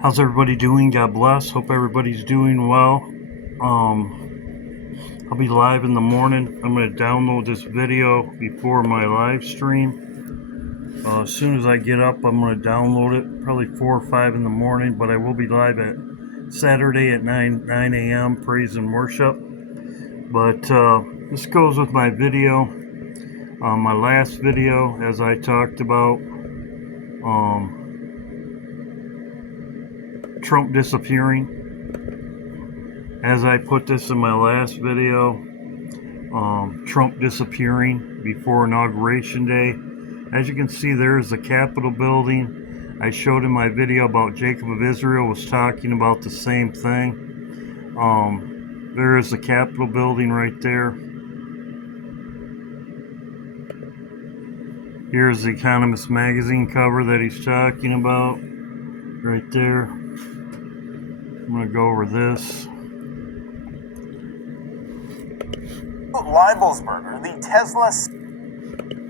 How's everybody doing? God bless. Hope everybody's doing well. I'll be live in the morning. I'm going to download this video before my live stream. As soon as I get up, I'm going to download it, probably 4 or 5 in the morning, but I will be live at Saturday at 9 a.m. praise and worship. But this goes with my video. My last video, as I talked about Trump disappearing. As I put this in my last video, Trump disappearing before Inauguration Day. As you can see, there is the Capitol building. I showed in my video about Jacob of Israel was talking about the same thing. There is the Capitol building right there. Here's the Economist magazine cover that he's talking about right there. I'm going to go over this. Leibelsberger, the Tesla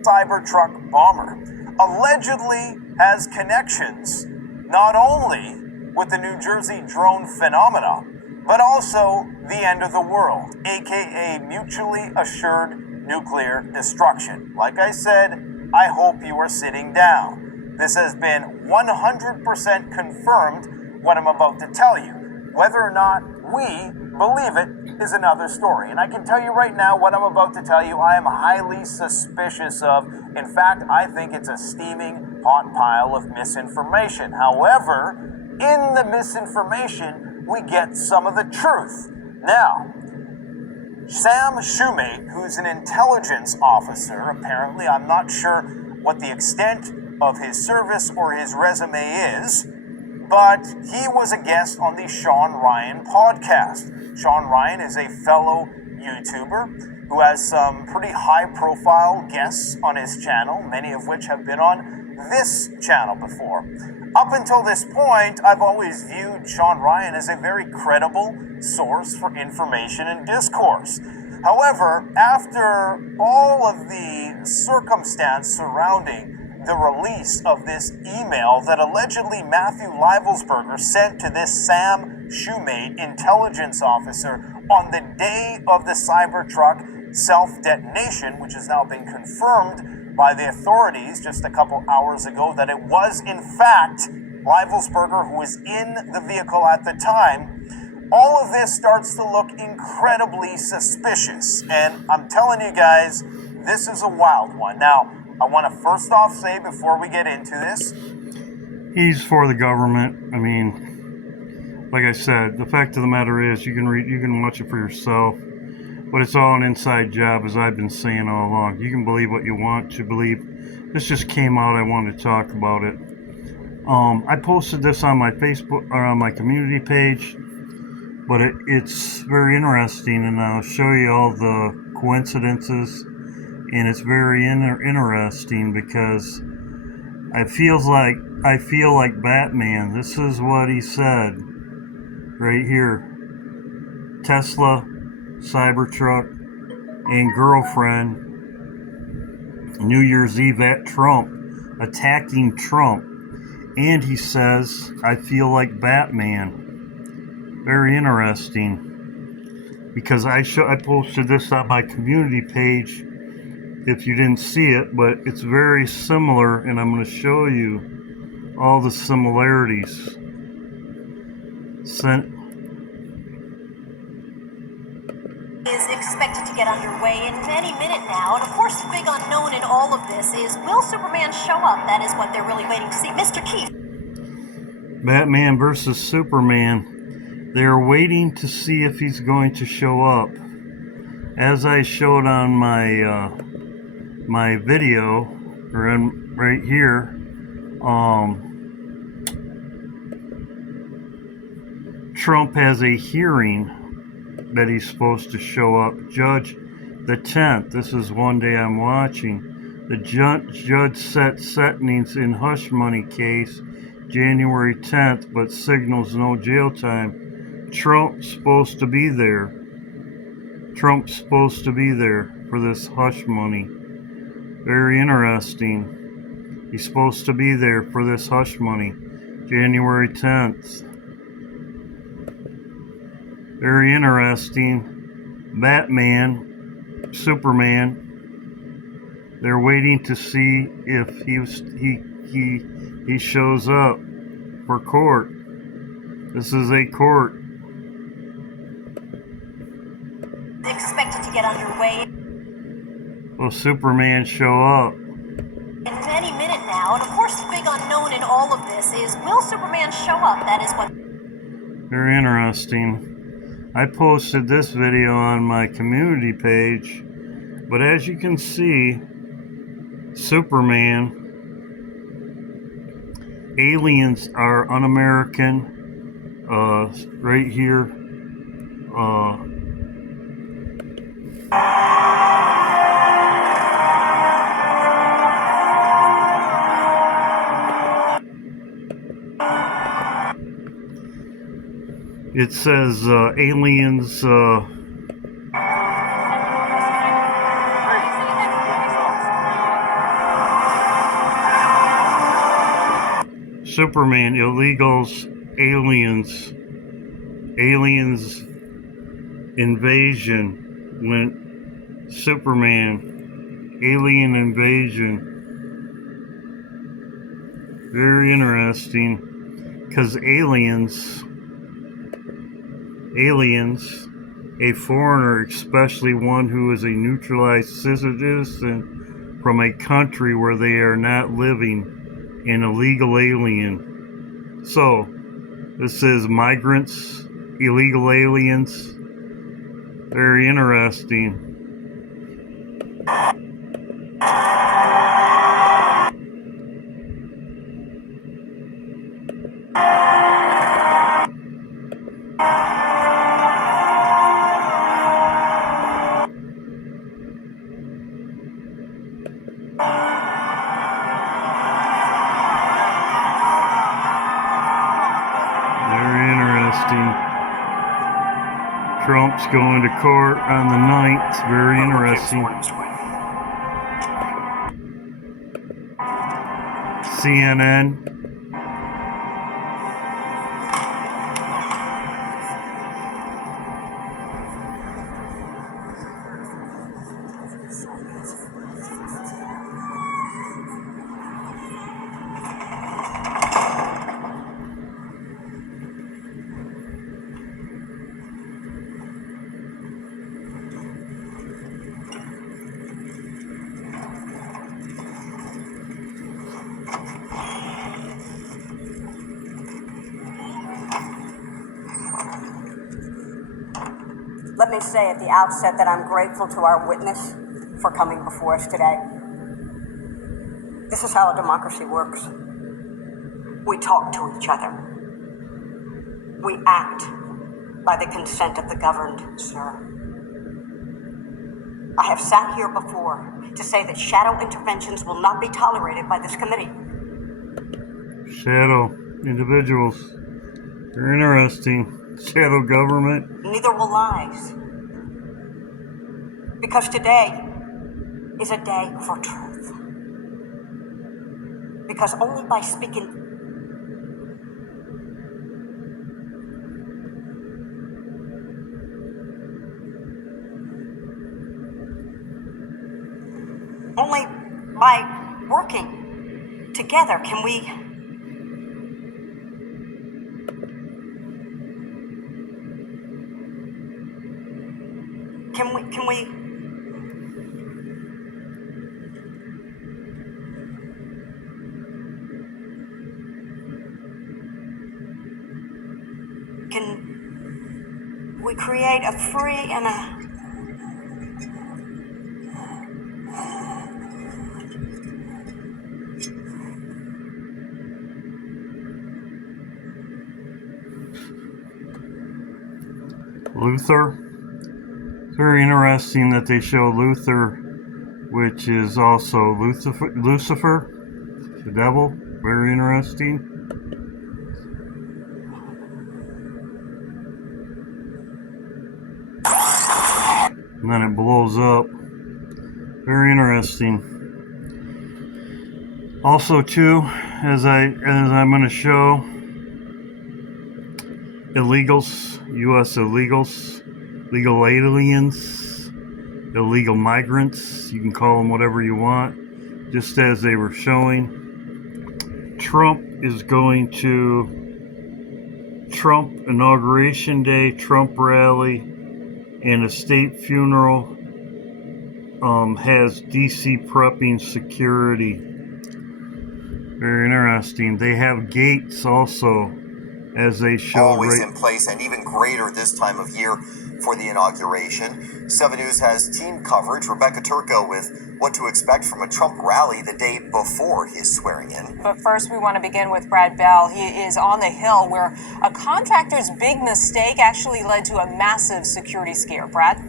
Cybertruck bomber, allegedly has connections not only with the New Jersey drone phenomena, but also the end of the world, aka mutually assured nuclear destruction. Like I said, I hope you are sitting down. This has been 100% confirmed, what I'm about to tell you. Whether or not we believe it is another story. And I can tell you right now, what I'm about to tell you, I am highly suspicious of. In fact, I think it's a steaming hot pile of misinformation. However, in the misinformation, we get some of the truth. Now, Sam Shoemate, who's an intelligence officer, apparently, I'm not sure what the extent of his service or his resume is, but he was a guest on the Sean Ryan podcast. Sean Ryan is a fellow YouTuber who has some pretty high-profile guests on his channel, many of which have been on this channel before. Up until this point, I've always viewed Sean Ryan as a very credible source for information and discourse. However, after all of the circumstance surrounding the release of this email that allegedly Matthew Leibelsberger sent to this Sam Shoemate intelligence officer on the day of the Cybertruck self-detonation, which has now been confirmed by the authorities just a couple hours ago that it was in fact Leibelsberger who was in the vehicle at the time, all of this starts to look incredibly suspicious. And I'm telling you guys, this is a wild one. Now, I want to first off say before we get into this, he's for the government. I mean, like I said, the fact of the matter is you can watch it for yourself, but it's all an inside job, as I've been saying all along. You can believe what you want to believe. This just came out. I wanted to talk about it. I posted this on my Facebook or on my community page, but it's very interesting, and I'll show you all the coincidences. And it's very interesting because I feel like Batman. This is what he said right here. Tesla, Cybertruck, and girlfriend New Year's Eve at Trump, attacking Trump. And he says, I feel like Batman. Very interesting because I posted this on my community page if you didn't see it, but it's very similar, and I'm going to show you all the similarities. Is expected to get underway in any minute now, and of course the big unknown in all of this is, will Superman show up? That is what they're really waiting to see. Mr. Keith. Batman versus Superman. They're waiting to see if he's going to show up. As I showed on my video, or right here, Trump has a hearing that he's supposed to show up. Judge the 10th. This is one day I'm watching. The judge set sentencing in hush money case January 10th, but signals no jail time. Trump's supposed to be there. Trump's supposed to be there for this hush money. Very interesting. He's supposed to be there for this hush money. January 10th. Very interesting. Batman, Superman. They're waiting to see if he shows up for court. This is a court. Expected to get underway Will Superman show up? in any minute now, and of course the big unknown in all of this is, will Superman show up? That is what... Very interesting. I posted this video on my community page, but as you can see, Superman, aliens are un-American, right here, it says, aliens, Superman, illegals, aliens, invasion, went Superman, alien invasion. Very interesting, because aliens, a foreigner, especially one who is a neutralized citizen from a country where they are not living, an illegal alien. So, this is migrants, illegal aliens. Very interesting. Trump's going to court on the 9th. Very interesting. CNN. Let me say at the outset that I'm grateful to our witness for coming before us today. This is how a democracy works. We talk to each other. We act by the consent of the governed, sir. I have sat here before to say that shadow interventions will not be tolerated by this committee. Shadow individuals. They're interesting. Shadow government. Neither will lies. Because today is a day for truth. Because only by speaking only by working together can we create a free and a Luther. It's very interesting that they show Luther, which is also Lucifer, the devil. Very interesting. And then it blows up. Very interesting. Also, too, as I'm going to show, illegals, U.S. illegals, legal aliens, illegal migrants. You can call them whatever you want. Just as they were showing, Trump is going to Trump Inauguration Day, Trump rally, and a state funeral has DC prepping security. Very interesting. They have gates also, as they show. Always in place and even greater this time of year for the inauguration. 7 News has team coverage. Rebecca Turco with what to expect from a Trump rally the day before his swearing in. But first, we want to begin with Brad Bell. He is on the Hill, where a contractor's big mistake actually led to a massive security scare. Brad?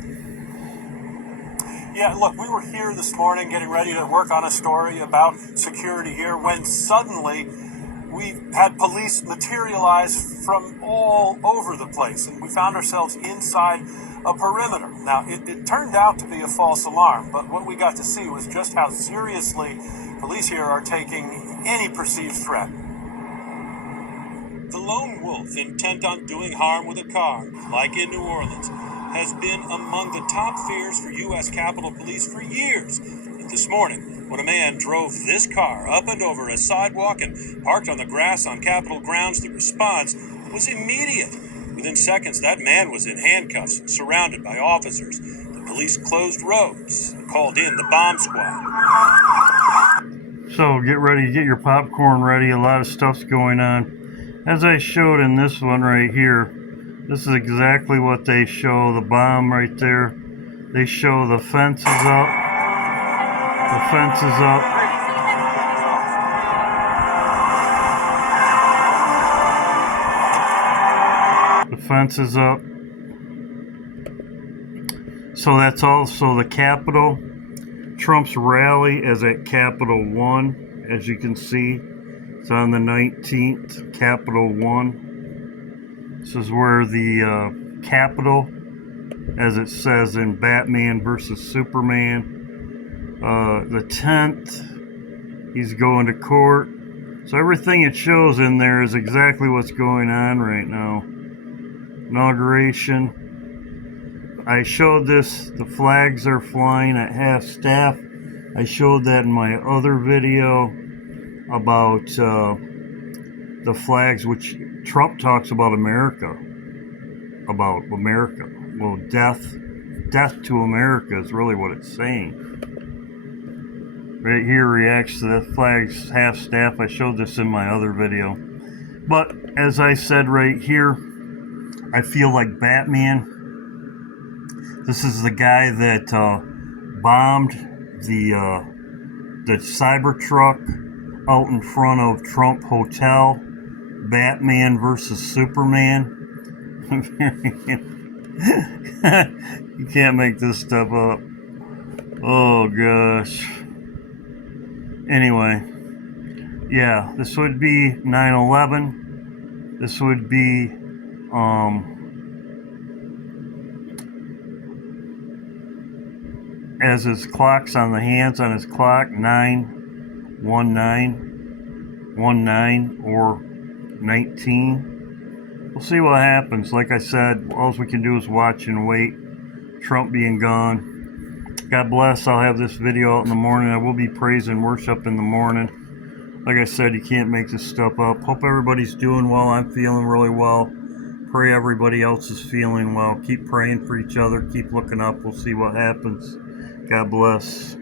Yeah, look, we were here this morning getting ready to work on a story about security here when suddenly we had police materialize from all over the place, and we found ourselves inside a perimeter. Now, it turned out to be a false alarm, but what we got to see was just how seriously police here are taking any perceived threat. The lone wolf intent on doing harm with a car, like in New Orleans, has been among the top fears for U.S. Capitol Police for years. But this morning, when a man drove this car up and over a sidewalk and parked on the grass on Capitol grounds, the response was immediate. Within seconds, that man was in handcuffs, surrounded by officers. The police closed roads and called in the bomb squad. So get ready, get your popcorn ready. A lot of stuff's going on. As I showed in this one right here, this is exactly what they show. The bomb right there. They show the fence is up. The fence is up. The fence is up. So that's also the Capitol. Trump's rally is at Capitol 1, as you can see. It's on the 19th, Capitol 1. This is where the Capitol, as it says in Batman versus Superman, the 10th, he's going to court. So everything it shows in there is exactly what's going on right now. Inauguration. I showed this, the flags are flying at half staff. I showed that in my other video about the flags, which Trump talks about America. Well, death to America is really what it's saying. Right here reacts to the flags half staff. I showed this in my other video. But as I said right here, I feel like Batman. This is the guy that bombed the Cybertruck out in front of Trump Hotel. Batman versus Superman. You can't make this stuff up. Oh gosh. Anyway, yeah, this would be 9/11. This would be as his clock's on the hands on his clock, 9/19 or 19. We'll see what happens. Like I said, all we can do is watch and wait. Trump being gone. God bless. I'll have this video out in the morning. I will be praise and worship in the morning. Like I said, you can't make this stuff up. Hope everybody's doing well. I'm feeling really well. Pray everybody else is feeling well. Keep praying for each other. Keep looking up. We'll see what happens. God bless.